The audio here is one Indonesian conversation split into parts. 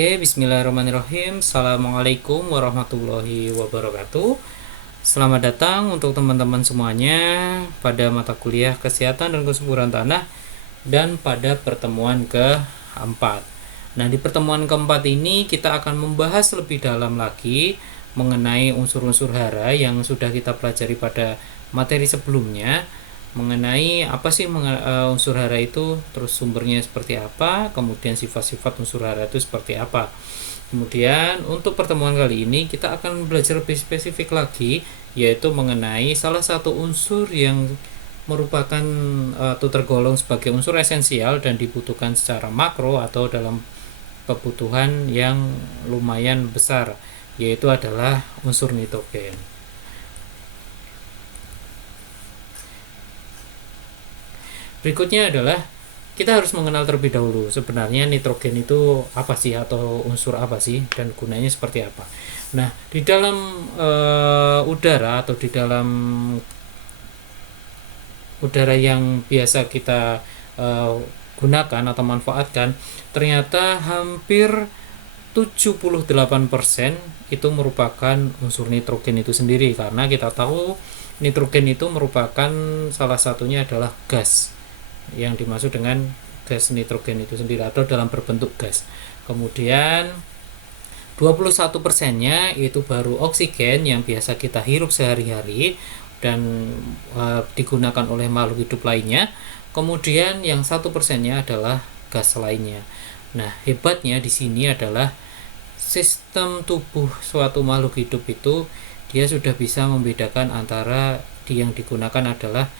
Oke, bismillahirrahmanirrahim. Assalamualaikum warahmatullahi wabarakatuh. Selamat datang untuk teman-teman semuanya pada mata kuliah Kesehatan dan Kesuburan Tanah dan pada pertemuan keempat. Nah, di pertemuan keempat ini kita akan membahas lebih dalam lagi mengenai unsur-unsur hara yang sudah kita pelajari pada materi sebelumnya, mengenai apa sih unsur hara itu, terus sumbernya seperti apa, kemudian sifat-sifat unsur hara itu seperti apa. Kemudian untuk pertemuan kali ini kita akan belajar lebih spesifik lagi, yaitu mengenai salah satu unsur yang merupakan atau tergolong sebagai unsur esensial dan dibutuhkan secara makro atau dalam kebutuhan yang lumayan besar, yaitu adalah unsur nitrogen. Berikutnya adalah kita harus mengenal terlebih dahulu sebenarnya nitrogen itu apa sih, atau unsur apa sih, dan gunanya seperti apa. Nah, di dalam udara atau di dalam udara yang biasa kita gunakan atau manfaatkan, ternyata hampir 78% itu merupakan unsur nitrogen itu sendiri, karena kita tahu nitrogen itu merupakan salah satunya adalah gas yang dimaksud dengan gas nitrogen itu sendiri atau dalam berbentuk gas. Kemudian 21%-nya itu baru oksigen yang biasa kita hirup sehari-hari dan digunakan oleh makhluk hidup lainnya. Kemudian yang 1%-nya adalah gas lainnya. Nah, hebatnya di sini adalah sistem tubuh suatu makhluk hidup itu dia sudah bisa membedakan antara yang digunakan adalah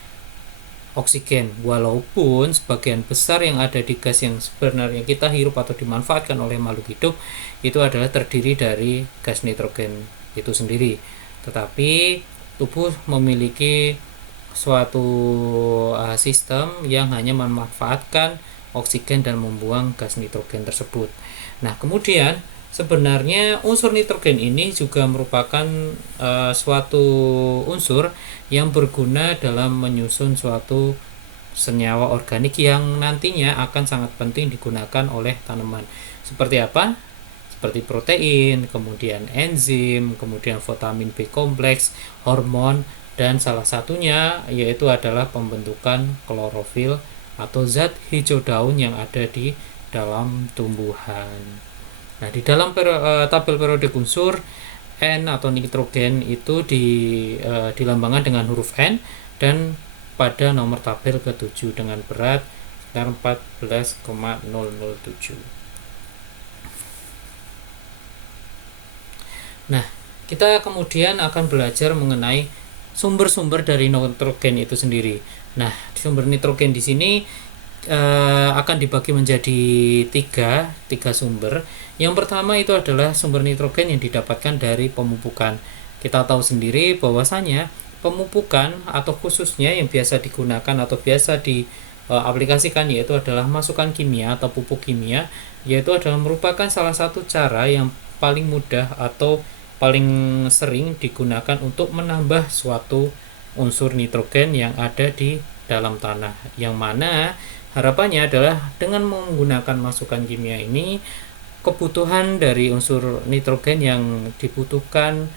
oksigen, walaupun sebagian besar yang ada di gas yang sebenarnya kita hirup atau dimanfaatkan oleh makhluk hidup itu adalah terdiri dari gas nitrogen itu sendiri. Tetapi tubuh memiliki suatu sistem yang hanya memanfaatkan oksigen dan membuang gas nitrogen tersebut. Nah, kemudian sebenarnya unsur nitrogen ini juga merupakan suatu unsur yang berguna dalam menyusun suatu senyawa organik yang nantinya akan sangat penting digunakan oleh tanaman. Seperti apa? Seperti protein, kemudian enzim, kemudian vitamin B kompleks, hormon, dan salah satunya yaitu adalah pembentukan klorofil atau zat hijau daun yang ada di dalam tumbuhan. Nah, di dalam tabel periodik unsur N atau nitrogen itu dilambangkan dengan huruf N, dan pada nomor tabel ke-7 dengan berat 14,007. Nah, kita kemudian akan belajar mengenai sumber-sumber dari nitrogen itu sendiri. Nah, sumber nitrogen di sini akan dibagi menjadi tiga sumber. Yang pertama itu adalah sumber nitrogen yang didapatkan dari pemupukan. Kita tahu sendiri bahwasanya pemupukan atau khususnya yang biasa digunakan atau biasa diaplikasikan yaitu adalah masukan kimia atau pupuk kimia, yaitu adalah merupakan salah satu cara yang paling mudah atau paling sering digunakan untuk menambah suatu unsur nitrogen yang ada di dalam tanah, yang mana harapannya adalah dengan menggunakan masukan kimia ini kebutuhan dari unsur nitrogen yang dibutuhkan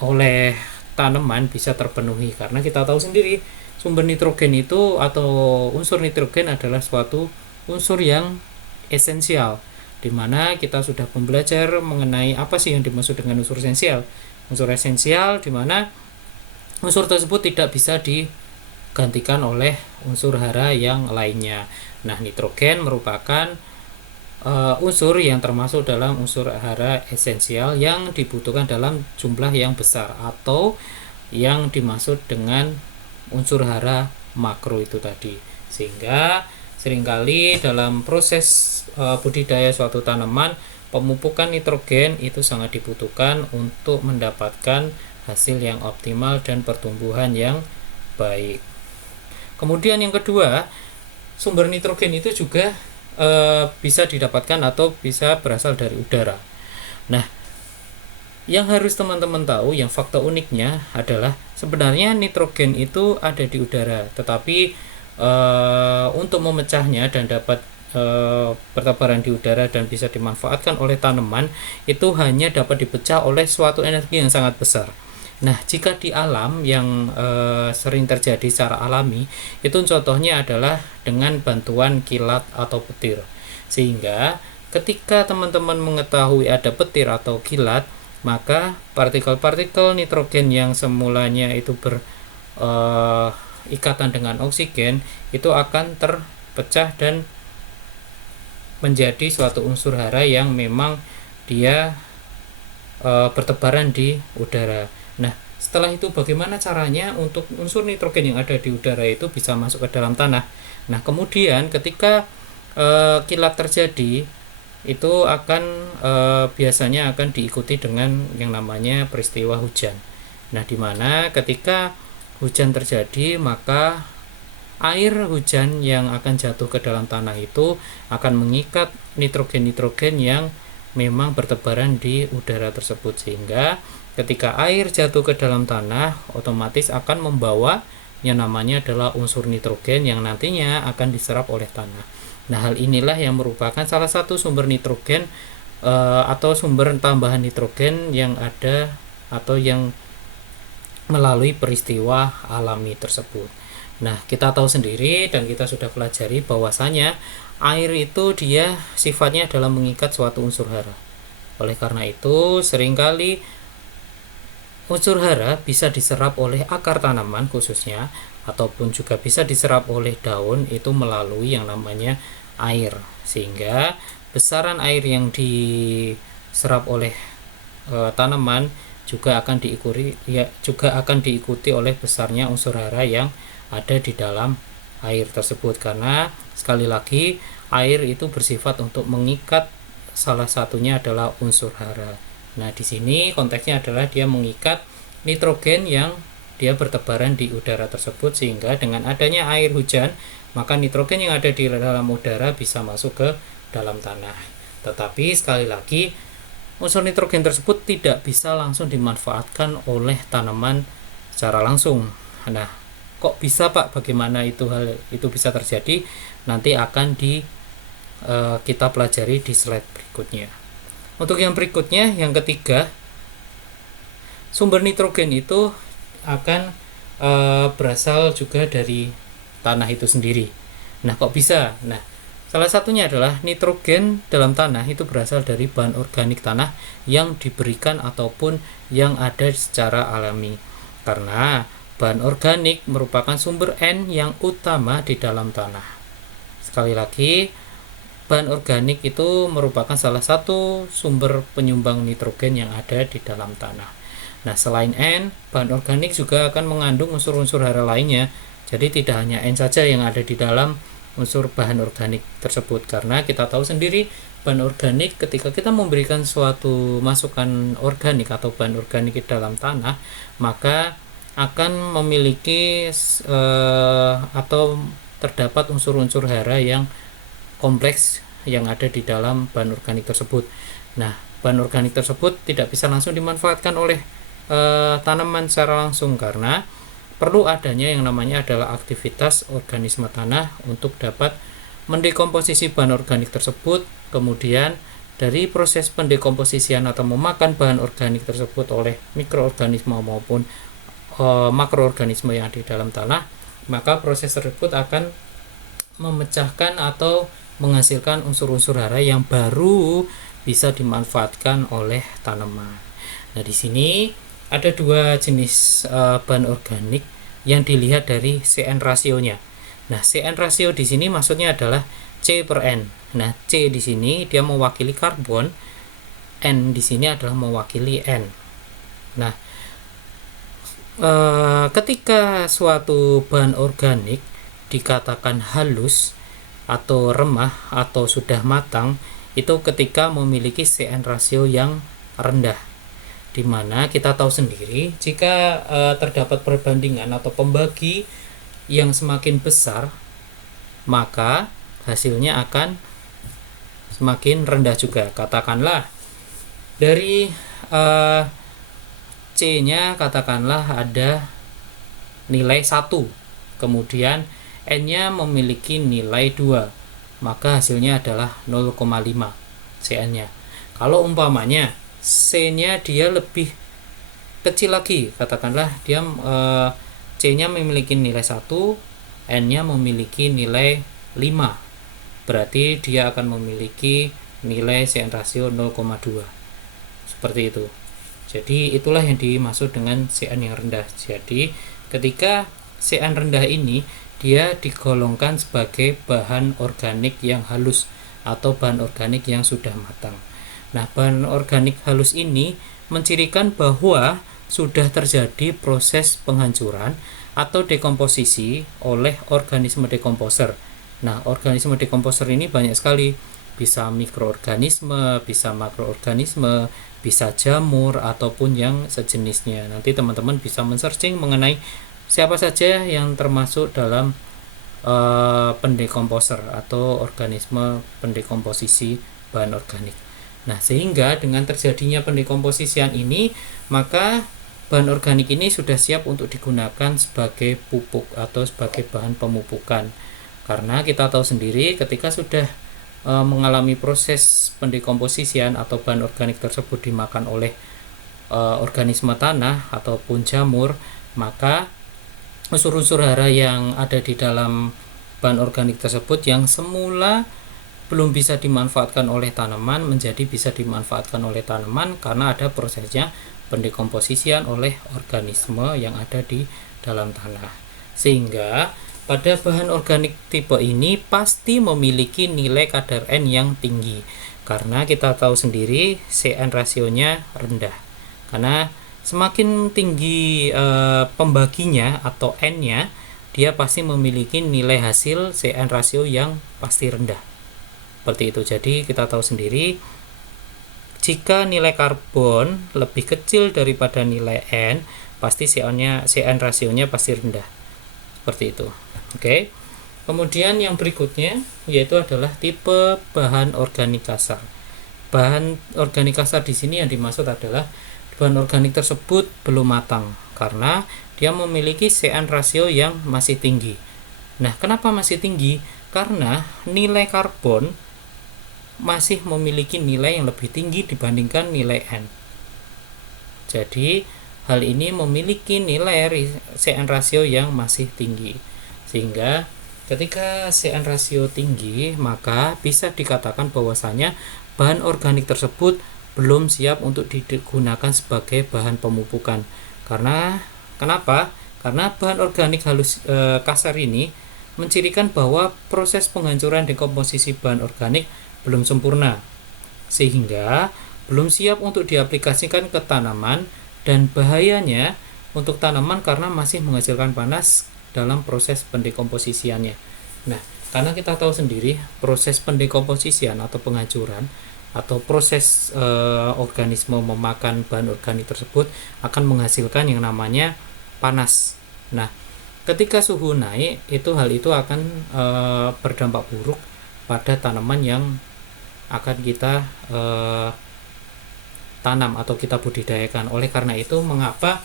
oleh tanaman bisa terpenuhi, karena kita tahu sendiri sumber nitrogen itu atau unsur nitrogen adalah suatu unsur yang esensial, di mana kita sudah belajar mengenai apa sih yang dimaksud dengan unsur esensial. Unsur esensial di mana unsur tersebut tidak bisa digantikan oleh unsur hara yang lainnya. Nah, nitrogen merupakan unsur yang termasuk dalam unsur hara esensial yang dibutuhkan dalam jumlah yang besar atau yang dimaksud dengan unsur hara makro itu tadi. Sehingga seringkali dalam proses budidaya suatu tanaman, pemupukan nitrogen itu sangat dibutuhkan untuk mendapatkan hasil yang optimal dan pertumbuhan yang baik. Kemudian yang kedua, sumber nitrogen itu juga bisa didapatkan atau bisa berasal dari udara. Nah, yang harus teman-teman tahu, yang fakta uniknya adalah sebenarnya nitrogen itu ada di udara, tetapi untuk memecahnya dan dapat bertebaran di udara dan bisa dimanfaatkan oleh tanaman, itu hanya dapat dipecah oleh suatu energi yang sangat besar. Nah, jika di alam yang sering terjadi secara alami, itu contohnya adalah dengan bantuan kilat atau petir. Sehingga ketika teman-teman mengetahui ada petir atau kilat, maka partikel-partikel nitrogen yang semulanya itu berikatan dengan oksigen itu akan terpecah dan menjadi suatu unsur hara yang memang dia bertebaran di udara. Nah, setelah itu bagaimana caranya untuk unsur nitrogen yang ada di udara itu bisa masuk ke dalam tanah? Nah, kemudian ketika kilat terjadi, itu akan biasanya akan diikuti dengan yang namanya peristiwa hujan. Nah, di mana ketika hujan terjadi, maka air hujan yang akan jatuh ke dalam tanah itu akan mengikat nitrogen-nitrogen yang memang bertebaran di udara tersebut, sehingga ketika air jatuh ke dalam tanah otomatis akan membawa yang namanya adalah unsur nitrogen yang nantinya akan diserap oleh tanah. Nah, hal inilah yang merupakan salah satu sumber nitrogen atau sumber tambahan nitrogen yang ada atau yang melalui peristiwa alami tersebut. Nah, kita tahu sendiri dan kita sudah pelajari bahwasanya air itu dia sifatnya adalah mengikat suatu unsur hara. Oleh karena itu, seringkali unsur hara bisa diserap oleh akar tanaman khususnya, ataupun juga bisa diserap oleh daun itu melalui yang namanya air. Sehingga besaran air yang diserap oleh tanaman juga akan diikuti oleh besarnya unsur hara yang ada di dalam air tersebut, karena sekali lagi air itu bersifat untuk mengikat, salah satunya adalah unsur hara. Nah, di sini konteksnya adalah dia mengikat nitrogen yang dia bertebaran di udara tersebut, sehingga dengan adanya air hujan maka nitrogen yang ada di dalam udara bisa masuk ke dalam tanah. Tetapi sekali lagi unsur nitrogen tersebut tidak bisa langsung dimanfaatkan oleh tanaman secara langsung. Nah, kok bisa Pak? Bagaimana hal itu bisa terjadi? Nanti akan kita pelajari di slide berikutnya. Untuk yang berikutnya, yang ketiga, sumber nitrogen itu akan berasal juga dari tanah itu sendiri. Nah, kok bisa? Nah, salah satunya adalah nitrogen dalam tanah itu berasal dari bahan organik tanah yang diberikan ataupun yang ada secara alami. Karena bahan organik merupakan sumber N yang utama di dalam tanah. Sekali lagi, bahan organik itu merupakan salah satu sumber penyumbang nitrogen yang ada di dalam tanah. Nah, selain N, bahan organik juga akan mengandung unsur-unsur hara lainnya. Jadi tidak hanya N saja yang ada di dalam unsur bahan organik tersebut, karena kita tahu sendiri bahan organik ketika kita memberikan suatu masukan organik atau bahan organik di dalam tanah, maka akan memiliki atau terdapat unsur-unsur hara yang kompleks yang ada di dalam bahan organik tersebut. Nah, bahan organik tersebut tidak bisa langsung dimanfaatkan oleh tanaman secara langsung, karena perlu adanya yang namanya adalah aktivitas organisme tanah untuk dapat mendekomposisi bahan organik tersebut. Kemudian dari proses pendekomposisian atau memakan bahan organik tersebut oleh mikroorganisme maupun makroorganisme yang ada di dalam tanah, maka proses tersebut akan memecahkan atau menghasilkan unsur-unsur hara yang baru bisa dimanfaatkan oleh tanaman. Nah, di sini ada dua jenis bahan organik yang dilihat dari CN rasionya. Nah, CN rasio di sini maksudnya adalah C per N. Nah, C di sini dia mewakili karbon, N di sini adalah mewakili N. Nah, ketika suatu bahan organik dikatakan halus atau remah atau sudah matang, itu ketika memiliki CN rasio yang rendah, dimana kita tahu sendiri jika terdapat perbandingan atau pembagi yang semakin besar, maka hasilnya akan semakin rendah juga. Katakanlah dari C-nya katakanlah ada nilai 1, kemudian N-nya memiliki nilai 2. maka hasilnya adalah 0,5 Cn-nya. Kalau umpamanya C-nya dia lebih kecil lagi, katakanlah dia C-nya memiliki nilai 1, N-nya memiliki nilai 5, berarti dia akan memiliki nilai Cn rasio 0,2, seperti itu. Jadi itulah yang dimaksud dengan Cn yang rendah. Jadi ketika Cn rendah ini dia digolongkan sebagai bahan organik yang halus atau bahan organik yang sudah matang. Nah, bahan organik halus ini mencirikan bahwa sudah terjadi proses penghancuran atau dekomposisi oleh organisme dekomposer. Nah, organisme dekomposer ini banyak sekali, bisa mikroorganisme, bisa makroorganisme, bisa jamur ataupun yang sejenisnya. Nanti teman-teman bisa men-searching mengenai siapa saja yang termasuk dalam pendekomposer atau organisme pendekomposisi bahan organik. Nah, sehingga dengan terjadinya pendekomposisian ini, maka bahan organik ini sudah siap untuk digunakan sebagai pupuk atau sebagai bahan pemupukan. Karena kita tahu sendiri ketika sudah mengalami proses pendekomposisian atau bahan organik tersebut dimakan oleh organisme tanah ataupun jamur, maka unsur-unsur hara yang ada di dalam bahan organik tersebut yang semula belum bisa dimanfaatkan oleh tanaman menjadi bisa dimanfaatkan oleh tanaman karena ada prosesnya pendekomposisian oleh organisme yang ada di dalam tanah. Sehingga pada bahan organik tipe ini pasti memiliki nilai kadar N yang tinggi karena kita tahu sendiri Cn rasionya rendah. Karena semakin tinggi pembaginya atau N-nya, dia pasti memiliki nilai hasil Cn rasio yang pasti rendah. Seperti itu. Jadi kita tahu sendiri jika nilai karbon lebih kecil daripada nilai N, pasti Cn rasionya pasti rendah. Seperti itu. Oke. Kemudian yang berikutnya yaitu adalah tipe bahan organik kasar. Bahan organik kasar di sini yang dimaksud adalah bahan organik tersebut belum matang karena dia memiliki Cn rasio yang masih tinggi. Nah, kenapa masih tinggi? Karena nilai karbon masih memiliki nilai yang lebih tinggi dibandingkan nilai N. Jadi, hal ini memiliki nilai Cn rasio yang masih tinggi. Sehingga ketika Cn rasio tinggi, maka bisa dikatakan bahwasanya bahan organik tersebut belum siap untuk digunakan sebagai bahan pemupukan. Kenapa? Karena bahan organik halus kasar ini mencirikan bahwa proses penghancuran dekomposisi bahan organik belum sempurna, sehingga belum siap untuk diaplikasikan ke tanaman dan bahayanya untuk tanaman karena masih menghasilkan panas dalam proses pendekomposisiannya. Nah, karena kita tahu sendiri proses pendekomposisian atau penghancuran atau proses organisme memakan bahan organik tersebut akan menghasilkan yang namanya panas. Nah, ketika suhu naik, hal itu akan berdampak buruk pada tanaman yang akan kita tanam atau kita budidayakan. Oleh karena itu, mengapa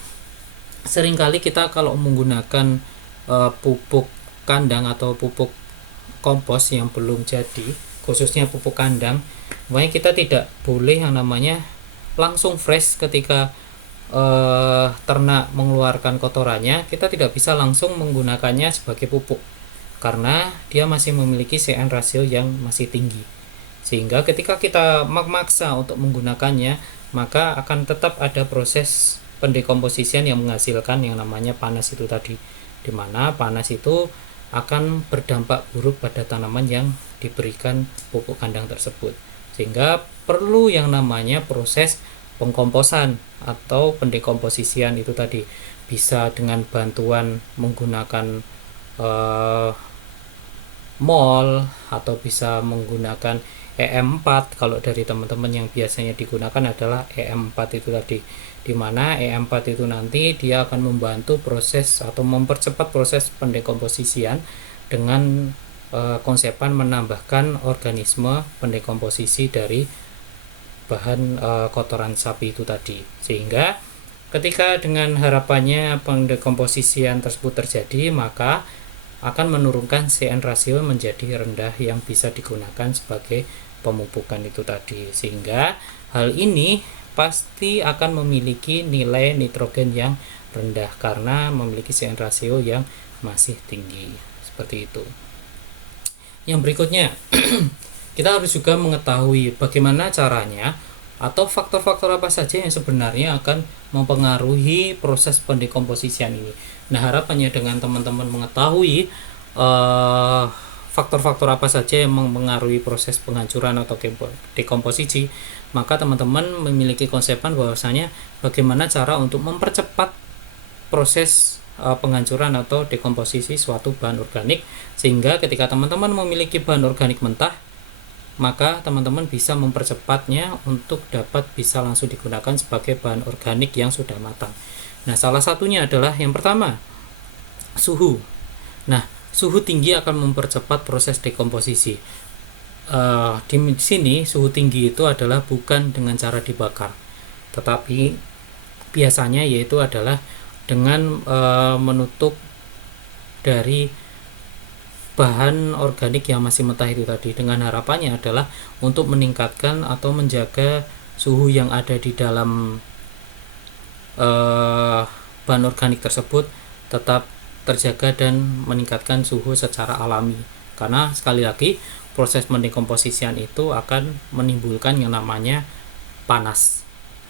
seringkali kita kalau menggunakan pupuk kandang atau pupuk kompos yang belum jadi, khususnya pupuk kandang, makanya kita tidak boleh yang namanya langsung fresh ketika ternak mengeluarkan kotorannya, kita tidak bisa langsung menggunakannya sebagai pupuk karena dia masih memiliki Cn rasio yang masih tinggi. Sehingga ketika kita memaksa untuk menggunakannya, maka akan tetap ada proses pendekomposisian yang menghasilkan yang namanya panas itu tadi, di mana panas itu akan berdampak buruk pada tanaman yang diberikan pupuk kandang tersebut. Sehingga perlu yang namanya proses pengkomposan atau pendekomposisian itu tadi, bisa dengan bantuan menggunakan mol atau bisa menggunakan EM4. Kalau dari teman-teman yang biasanya digunakan adalah EM4 itu tadi, di mana EM4 itu nanti dia akan membantu proses atau mempercepat proses pendekomposisian dengan konsepan menambahkan organisme pendekomposisi dari bahan kotoran sapi itu tadi. Sehingga ketika dengan harapannya pendekomposisian tersebut terjadi, maka akan menurunkan CN rasio menjadi rendah yang bisa digunakan sebagai pemupukan itu tadi, sehingga hal ini pasti akan memiliki nilai nitrogen yang rendah karena memiliki CN rasio yang masih tinggi seperti itu. Yang berikutnya kita harus juga mengetahui bagaimana caranya atau faktor-faktor apa saja yang sebenarnya akan mempengaruhi proses pendekomposisian ini. Nah, harapannya dengan teman-teman mengetahui faktor-faktor apa saja yang mempengaruhi proses penghancuran atau dekomposisi, maka teman-teman memiliki konsepan bahwasanya bagaimana cara untuk mempercepat proses penghancuran atau dekomposisi suatu bahan organik, sehingga ketika teman-teman memiliki bahan organik mentah, maka teman-teman bisa mempercepatnya untuk dapat bisa langsung digunakan sebagai bahan organik yang sudah matang. Nah, salah satunya adalah yang pertama, suhu. Nah, suhu tinggi akan mempercepat proses dekomposisi. Di sini suhu tinggi itu adalah bukan dengan cara dibakar, tetapi biasanya yaitu adalah dengan menutup dari bahan organik yang masih mentah itu tadi, dengan harapannya adalah untuk meningkatkan atau menjaga suhu yang ada di dalam bahan organik tersebut tetap terjaga dan meningkatkan suhu secara alami, karena sekali lagi proses mendekomposisian itu akan menimbulkan yang namanya panas.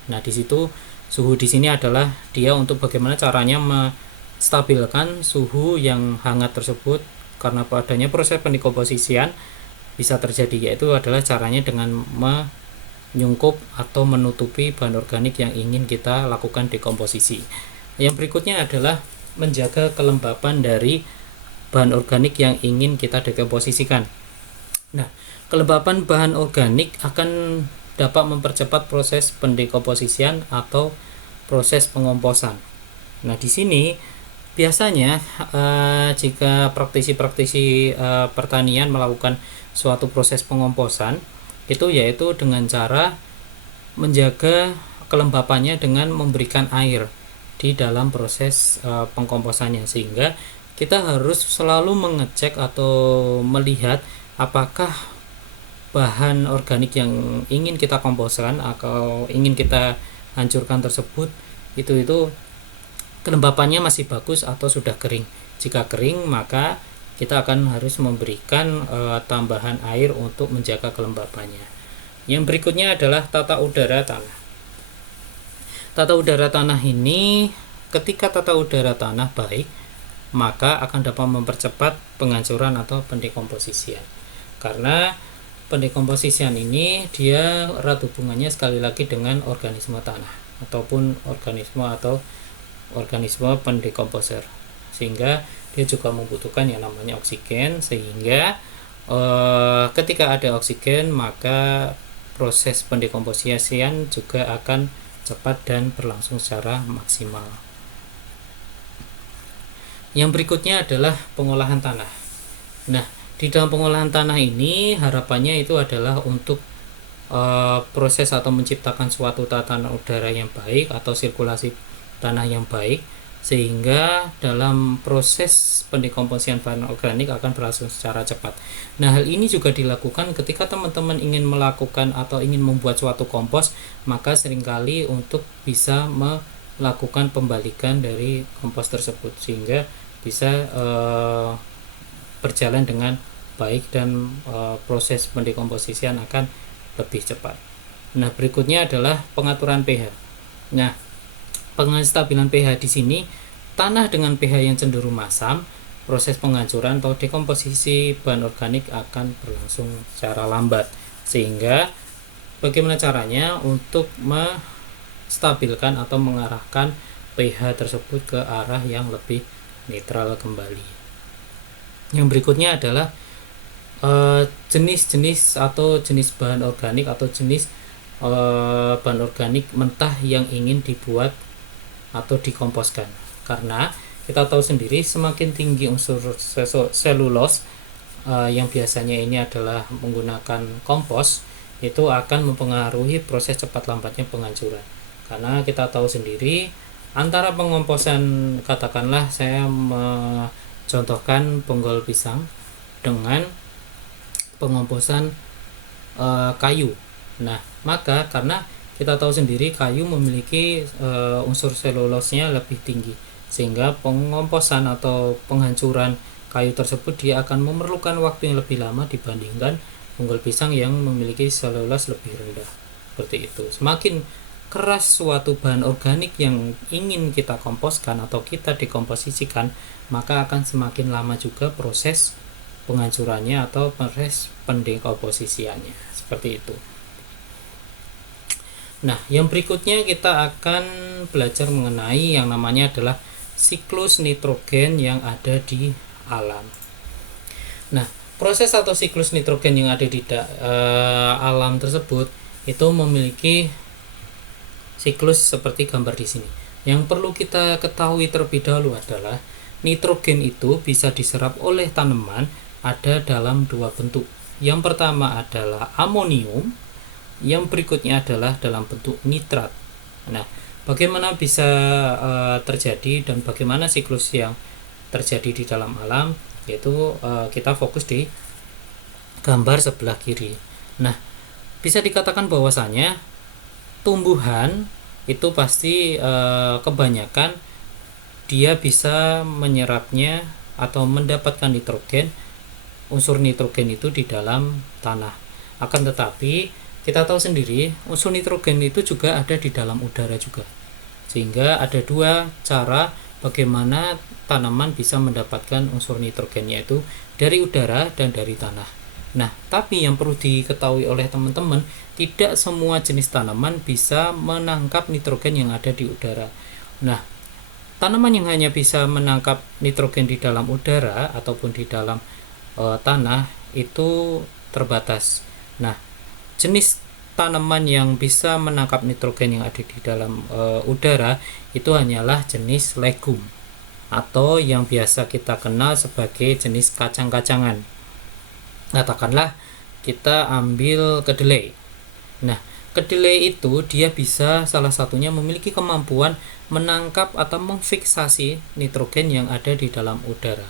Nah, di situ suhu di sini adalah dia untuk bagaimana caranya menstabilkan suhu yang hangat tersebut, karena adanya proses pendekomposisian bisa terjadi, yaitu adalah caranya dengan menyungkup atau menutupi bahan organik yang ingin kita lakukan dekomposisi. Yang berikutnya adalah menjaga kelembapan dari bahan organik yang ingin kita dekomposisikan. Nah, kelembapan bahan organik akan dapat mempercepat proses pendekomposisian atau proses pengomposan. Nah, di sini biasanya jika praktisi-praktisi pertanian melakukan suatu proses pengomposan itu yaitu dengan cara menjaga kelembapannya dengan memberikan air di dalam proses pengkomposannya, sehingga kita harus selalu mengecek atau melihat apakah bahan organik yang ingin kita komposkan atau ingin kita hancurkan tersebut itu kelembapannya masih bagus atau sudah kering. Jika kering, maka kita akan harus memberikan tambahan air untuk menjaga kelembapannya. Yang berikutnya adalah tata udara tanah. Tata udara tanah ini, ketika tata udara tanah baik, maka akan dapat mempercepat penghancuran atau pendekomposisian. Karena pendekomposisian ini dia erat hubungannya sekali lagi dengan organisme tanah ataupun organisme pendekomposer, sehingga dia juga membutuhkan yang namanya oksigen, sehingga ketika ada oksigen maka proses pendekomposisian juga akan cepat dan berlangsung secara maksimal. Yang berikutnya adalah pengolahan tanah. Nah, di dalam pengolahan tanah ini harapannya itu adalah untuk proses atau menciptakan suatu tatanan udara yang baik atau sirkulasi tanah yang baik, sehingga dalam proses pendekomposisian bahan organik akan berlangsung secara cepat. Nah, hal ini juga dilakukan ketika teman-teman ingin melakukan atau ingin membuat suatu kompos, maka seringkali untuk bisa melakukan pembalikan dari kompos tersebut sehingga bisa berjalan dengan baik dan proses pendekomposisian akan lebih cepat. Nah, berikutnya adalah pengaturan pH. Nah, penstabilan pH di sini, tanah dengan pH yang cenderung masam, proses penghancuran atau dekomposisi bahan organik akan berlangsung secara lambat, sehingga bagaimana caranya untuk menstabilkan atau mengarahkan pH tersebut ke arah yang lebih netral kembali. Yang berikutnya adalah jenis-jenis atau jenis bahan organik atau jenis bahan organik mentah yang ingin dibuat atau dikomposkan, karena kita tahu sendiri semakin tinggi unsur selulos yang biasanya ini adalah menggunakan kompos, itu akan mempengaruhi proses cepat lambatnya penghancuran. Karena kita tahu sendiri antara pengomposan, katakanlah saya contohkan bonggol pisang dengan pengomposan kayu. Nah, maka karena kita tahu sendiri kayu memiliki unsur selulosnya lebih tinggi, sehingga pengomposan atau penghancuran kayu tersebut dia akan memerlukan waktu yang lebih lama dibandingkan bonggol pisang yang memiliki selulos lebih rendah. Seperti itu. Semakin keras suatu bahan organik yang ingin kita komposkan atau kita dekomposisikan, maka akan semakin lama juga proses penghancurannya atau proses pendekomposisiannya. Seperti itu. Nah, yang berikutnya kita akan belajar mengenai yang namanya adalah siklus nitrogen yang ada di alam. Nah, proses atau siklus nitrogen yang ada di alam tersebut itu memiliki siklus seperti gambar di sini. Yang perlu kita ketahui terlebih dahulu adalah nitrogen itu bisa diserap oleh tanaman ada dalam dua bentuk. Yang pertama adalah amonium, yang berikutnya adalah dalam bentuk nitrat. Nah, bagaimana bisa terjadi dan bagaimana siklus yang terjadi di dalam alam, yaitu kita fokus di gambar sebelah kiri. Nah, bisa dikatakan bahwasanya tumbuhan itu pasti kebanyakan dia bisa menyerapnya atau mendapatkan nitrogen, unsur nitrogen itu di dalam tanah. Akan tetapi kita tahu sendiri unsur nitrogen itu juga ada di dalam udara juga, sehingga ada dua cara bagaimana tanaman bisa mendapatkan unsur nitrogen, yaitu dari udara dan dari tanah. Nah, tapi yang perlu diketahui oleh teman-teman, tidak semua jenis tanaman bisa menangkap nitrogen yang ada di udara. Nah, tanaman yang hanya bisa menangkap nitrogen di dalam udara ataupun di dalam tanah itu terbatas. Nah, jenis tanaman yang bisa menangkap nitrogen yang ada di dalam udara itu hanyalah jenis legum atau yang biasa kita kenal sebagai jenis kacang-kacangan. Katakanlah kita ambil kedelai. Nah, kedelai itu dia bisa salah satunya memiliki kemampuan menangkap atau memfiksasi nitrogen yang ada di dalam udara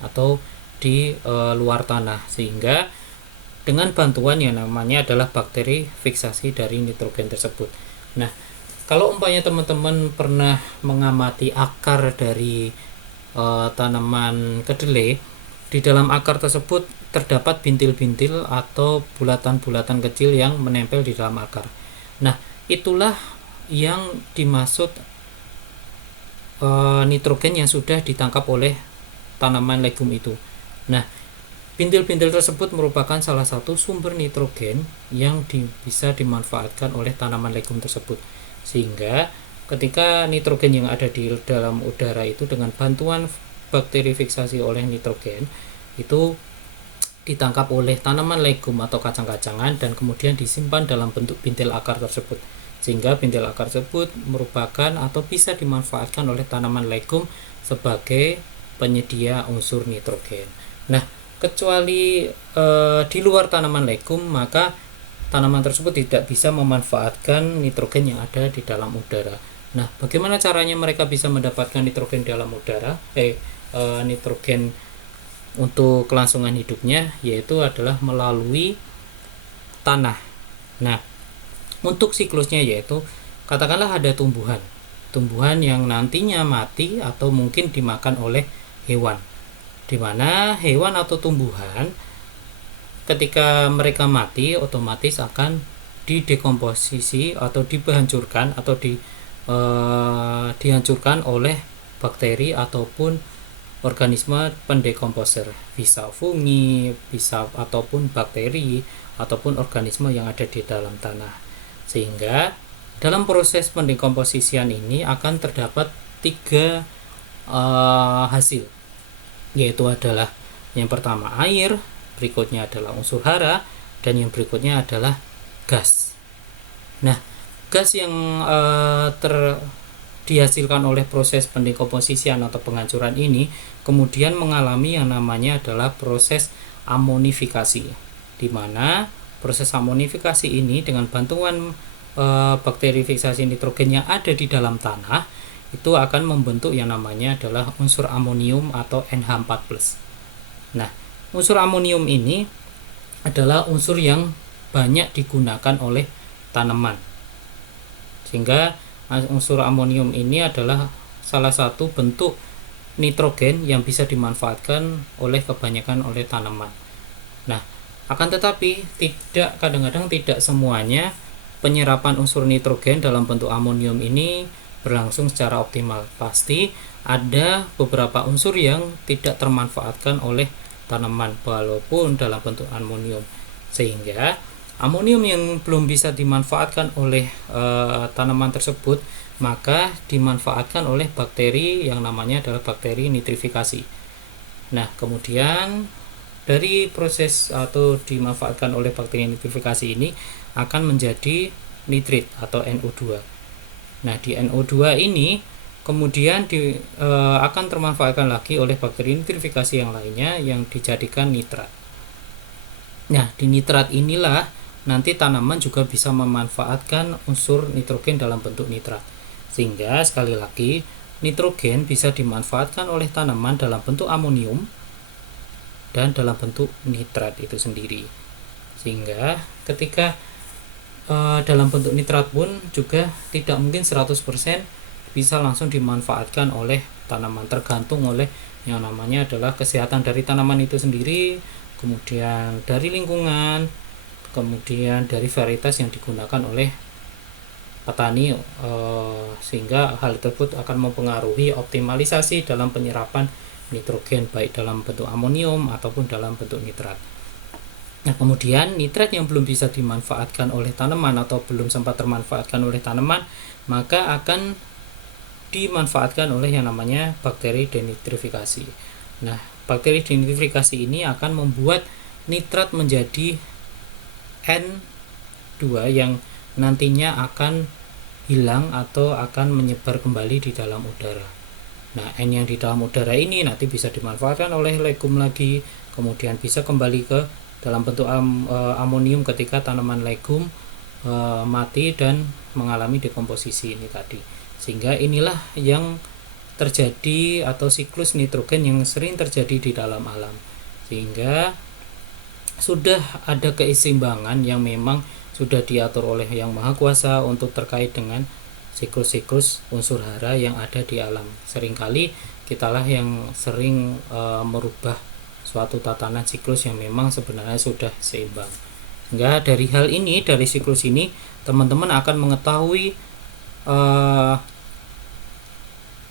atau di luar tanah, sehingga dengan bantuan yang namanya adalah bakteri fiksasi dari nitrogen tersebut. Nah, kalau umpamanya teman-teman pernah mengamati akar dari tanaman kedelai, di dalam akar tersebut terdapat bintil-bintil atau bulatan-bulatan kecil yang menempel di dalam akar. Nah, itulah yang dimaksud nitrogen yang sudah ditangkap oleh tanaman legum itu. Nah, bintil-bintil tersebut merupakan salah satu sumber nitrogen yang bisa dimanfaatkan oleh tanaman legum tersebut, sehingga ketika nitrogen yang ada di dalam udara itu dengan bantuan bakteri fiksasi oleh nitrogen itu ditangkap oleh tanaman legum atau kacang-kacangan dan kemudian disimpan dalam bentuk bintil akar tersebut, sehingga bintil akar tersebut merupakan atau bisa dimanfaatkan oleh tanaman legum sebagai penyedia unsur nitrogen. Nah, kecuali di luar tanaman legum, maka tanaman tersebut tidak bisa memanfaatkan nitrogen yang ada di dalam udara. Nah, bagaimana caranya mereka bisa mendapatkan nitrogen dalam udara? Nitrogen untuk kelangsungan hidupnya, yaitu adalah melalui tanah. Nah, untuk siklusnya yaitu katakanlah ada tumbuhan yang nantinya mati atau mungkin dimakan oleh hewan, di mana hewan atau tumbuhan ketika mereka mati otomatis akan didekomposisi atau dihancurkan atau dihancurkan oleh bakteri ataupun organisme pendekomposer, bisa fungi, bisa ataupun bakteri ataupun organisme yang ada di dalam tanah. Sehingga dalam proses pendekomposisian ini akan terdapat 3 hasil, yaitu adalah yang pertama air, berikutnya adalah unsur hara, dan yang berikutnya adalah gas. Nah, gas yang dihasilkan oleh proses pendekomposisian atau penghancuran ini kemudian mengalami yang namanya adalah proses amonifikasi, di mana proses amonifikasi ini dengan bantuan bakteri fiksasi nitrogen yang ada di dalam tanah itu akan membentuk yang namanya adalah unsur amonium atau NH4+. Nah, unsur amonium ini adalah unsur yang banyak digunakan oleh tanaman. Sehingga unsur amonium ini adalah salah satu bentuk nitrogen yang bisa dimanfaatkan oleh kebanyakan oleh tanaman. Nah, akan tetapi kadang-kadang tidak semuanya penyerapan unsur nitrogen dalam bentuk amonium ini berlangsung secara optimal. Pasti ada beberapa unsur yang tidak termanfaatkan oleh tanaman walaupun dalam bentuk amonium. Sehingga amonium yang belum bisa dimanfaatkan oleh tanaman tersebut, maka dimanfaatkan oleh bakteri yang namanya adalah bakteri nitrifikasi. Nah, kemudian dari proses atau dimanfaatkan oleh bakteri nitrifikasi ini akan menjadi nitrit atau NO2. Nah, di NO2 ini kemudian akan termanfaatkan lagi oleh bakteri nitrifikasi yang lainnya yang dijadikan nitrat. Nah, di nitrat inilah nanti tanaman juga bisa memanfaatkan unsur nitrogen dalam bentuk nitrat. Sehingga sekali lagi nitrogen bisa dimanfaatkan oleh tanaman dalam bentuk amonium dan dalam bentuk nitrat itu sendiri. Sehingga ketika dalam bentuk nitrat pun juga tidak mungkin 100% bisa langsung dimanfaatkan oleh tanaman, tergantung oleh yang namanya adalah kesehatan dari tanaman itu sendiri, kemudian dari lingkungan, kemudian dari varietas yang digunakan oleh petani, sehingga hal tersebut akan mempengaruhi optimalisasi dalam penyerapan nitrogen baik dalam bentuk amonium ataupun dalam bentuk nitrat. Nah, kemudian nitrat yang belum bisa dimanfaatkan oleh tanaman atau belum sempat termanfaatkan oleh tanaman, maka akan dimanfaatkan oleh yang namanya bakteri denitrifikasi. Nah, bakteri denitrifikasi ini akan membuat nitrat menjadi N2 yang nantinya akan hilang atau akan menyebar kembali di dalam udara. Nah, N yang di dalam udara ini nanti bisa dimanfaatkan oleh legum lagi, kemudian bisa kembali ke dalam bentuk amonium ketika tanaman legum mati dan mengalami dekomposisi ini tadi. Sehingga inilah yang terjadi atau siklus nitrogen yang sering terjadi di dalam alam. Sehingga sudah ada keseimbangan yang memang sudah diatur oleh Yang Maha Kuasa untuk terkait dengan siklus-siklus unsur hara yang ada di alam. Seringkali kitalah yang sering merubah suatu tatanan siklus yang memang sebenarnya sudah seimbang. Sehingga dari hal ini, dari siklus ini, teman-teman akan mengetahui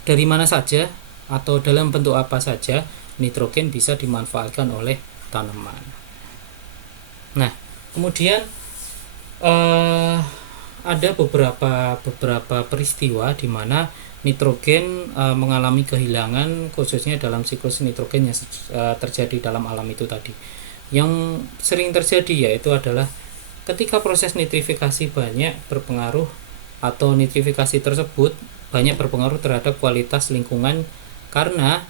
dari mana saja atau dalam bentuk apa saja nitrogen bisa dimanfaatkan oleh tanaman. Nah, kemudian ada beberapa peristiwa di mana nitrogen mengalami kehilangan, khususnya dalam siklus nitrogen yang terjadi dalam alam itu tadi. Yang sering terjadi yaitu adalah ketika proses nitrifikasi banyak berpengaruh atau nitrifikasi tersebut banyak berpengaruh terhadap kualitas lingkungan karena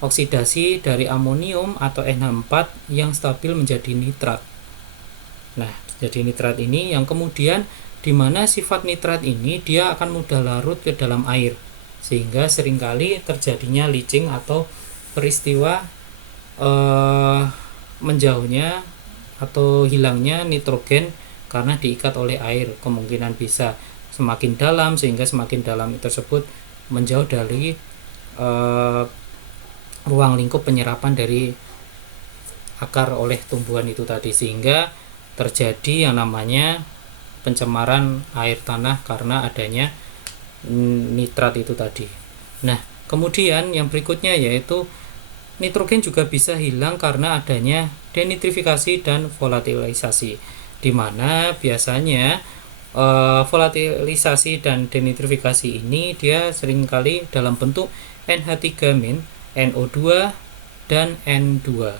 oksidasi dari amonium atau NH4 yang stabil menjadi nitrat. Nah, jadi nitrat ini yang kemudian di mana sifat nitrat ini dia akan mudah larut ke dalam air, sehingga seringkali terjadinya leaching atau peristiwa menjauhnya atau hilangnya nitrogen karena diikat oleh air. Kemungkinan bisa semakin dalam, sehingga semakin dalam tersebut menjauh dari ruang lingkup penyerapan dari akar oleh tumbuhan itu tadi, sehingga terjadi yang namanya pencemaran air tanah karena adanya nitrat itu tadi. Nah, kemudian yang berikutnya yaitu nitrogen juga bisa hilang karena adanya denitrifikasi dan volatilisasi, di mana biasanya volatilisasi dan denitrifikasi ini dia seringkali dalam bentuk NH3-, NO2 dan N2.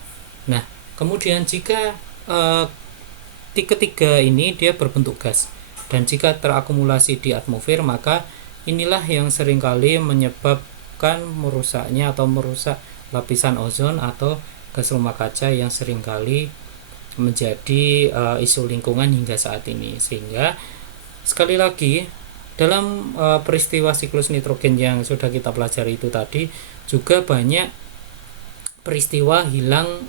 Nah, kemudian jika ketiga ini dia berbentuk gas dan jika terakumulasi di atmosfer, maka inilah yang seringkali menyebabkan merusaknya atau merusak lapisan ozon atau gas rumah kaca yang seringkali menjadi isu lingkungan hingga saat ini. Sehingga sekali lagi dalam peristiwa siklus nitrogen yang sudah kita pelajari itu tadi juga banyak peristiwa hilang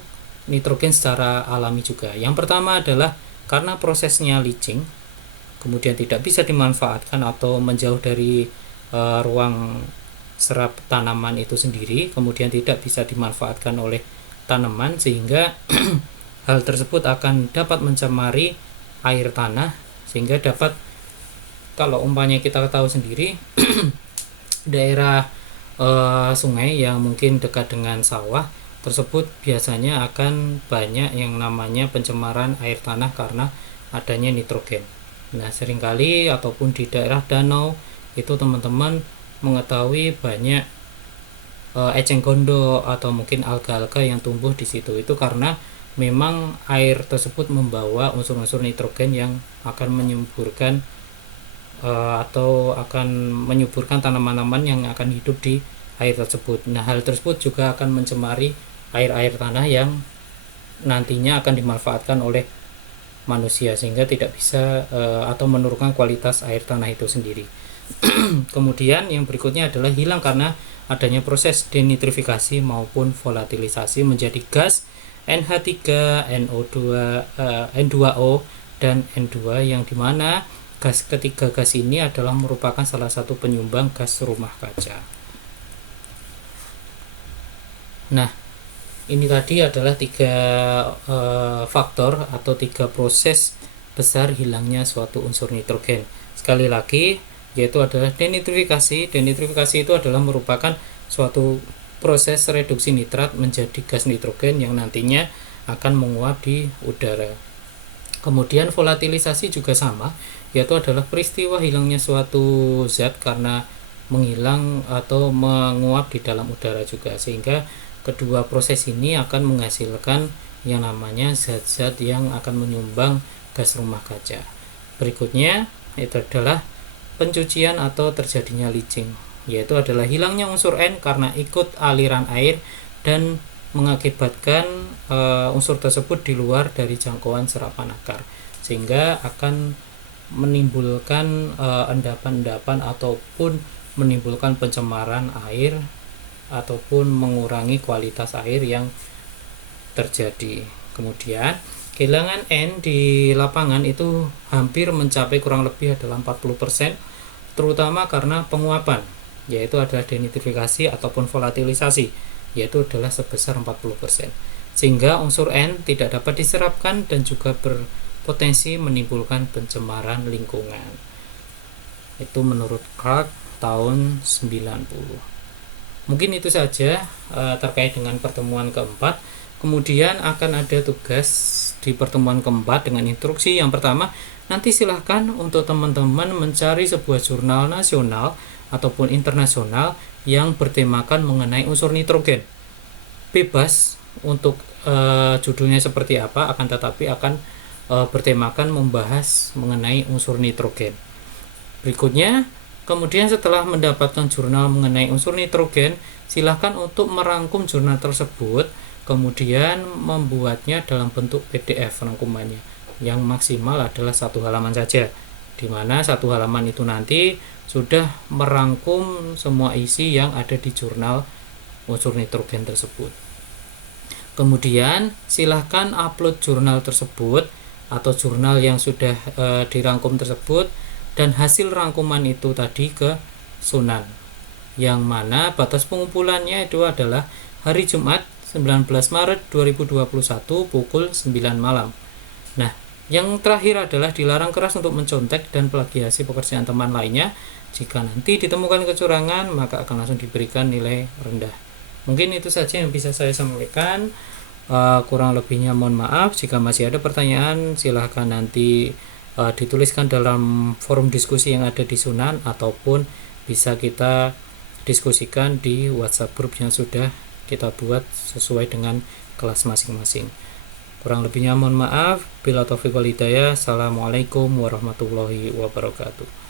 nitrogen secara alami juga. Yang pertama adalah karena prosesnya leaching, kemudian tidak bisa dimanfaatkan atau menjauh dari ruang serap tanaman itu sendiri, kemudian tidak bisa dimanfaatkan oleh tanaman, sehingga hal tersebut akan dapat mencemari air tanah, sehingga dapat, kalau umpamanya kita tahu sendiri daerah sungai yang mungkin dekat dengan sawah tersebut biasanya akan banyak yang namanya pencemaran air tanah karena adanya nitrogen. Nah, seringkali ataupun di daerah danau itu teman-teman mengetahui banyak eceng gondok atau mungkin alga-alga yang tumbuh di situ. Itu karena memang air tersebut membawa unsur-unsur nitrogen yang akan menyuburkan atau akan menyuburkan tanaman-tanaman yang akan hidup di air tersebut. Nah, hal tersebut juga akan mencemari air-air tanah yang nantinya akan dimanfaatkan oleh manusia, sehingga tidak bisa atau menurunkan kualitas air tanah itu sendiri. Kemudian yang berikutnya adalah hilang karena adanya proses denitrifikasi maupun volatilisasi menjadi gas NH3, NO2, N2O, dan N2, yang dimana ketiga gas ini adalah merupakan salah satu penyumbang gas rumah kaca. Nah, ini tadi adalah 3 faktor atau 3 proses besar hilangnya suatu unsur nitrogen. Sekali lagi, yaitu adalah denitrifikasi. Denitrifikasi itu adalah merupakan suatu proses reduksi nitrat menjadi gas nitrogen yang nantinya akan menguap di udara. Kemudian volatilisasi juga sama, yaitu adalah peristiwa hilangnya suatu zat karena menghilang atau menguap di dalam udara juga, sehingga kedua proses ini akan menghasilkan yang namanya zat-zat yang akan menyumbang gas rumah kaca. Berikutnya itu adalah pencucian atau terjadinya leaching, yaitu adalah hilangnya unsur N karena ikut aliran air dan mengakibatkan unsur tersebut di luar dari jangkauan serapan akar, sehingga akan menimbulkan endapan-endapan ataupun menimbulkan pencemaran air ataupun mengurangi kualitas air yang terjadi. Kemudian kehilangan N di lapangan itu hampir mencapai kurang lebih adalah 40%, terutama karena penguapan, yaitu adalah denitrifikasi ataupun volatilisasi, yaitu adalah sebesar 40%, sehingga unsur N tidak dapat diserapkan dan juga berpotensi menimbulkan pencemaran lingkungan. Itu menurut Clark tahun 90. Mungkin itu saja terkait dengan pertemuan keempat. Kemudian akan ada tugas di pertemuan keempat dengan instruksi. Yang pertama, nanti silahkan untuk teman-teman mencari sebuah jurnal nasional ataupun internasional yang bertemakan mengenai unsur nitrogen. Bebas untuk judulnya seperti apa, akan tetapi akan bertemakan membahas mengenai unsur nitrogen. Berikutnya, kemudian setelah mendapatkan jurnal mengenai unsur nitrogen, silahkan untuk merangkum jurnal tersebut, kemudian membuatnya dalam bentuk PDF rangkumannya, yang maksimal adalah 1 halaman saja, di mana 1 halaman itu nanti sudah merangkum semua isi yang ada di jurnal unsur nitrogen tersebut. Kemudian silahkan upload jurnal tersebut atau jurnal yang sudah dirangkum tersebut dan hasil rangkuman itu tadi ke Sunan, yang mana batas pengumpulannya itu adalah hari Jumat 19 Maret 2021 pukul 9 malam. Nah, yang terakhir adalah dilarang keras untuk mencontek dan plagiasi pekerjaan teman lainnya. Jika nanti ditemukan kecurangan, maka akan langsung diberikan nilai rendah. Mungkin itu saja yang bisa saya sampaikan. Kurang lebihnya mohon maaf. Jika masih ada pertanyaan, silahkan nanti dituliskan dalam forum diskusi yang ada di Sunan, ataupun bisa kita diskusikan di WhatsApp group yang sudah kita buat sesuai dengan kelas masing-masing. Kurang lebihnya mohon maaf. Bila taufiq wal hidayah. Assalamualaikum warahmatullahi wabarakatuh.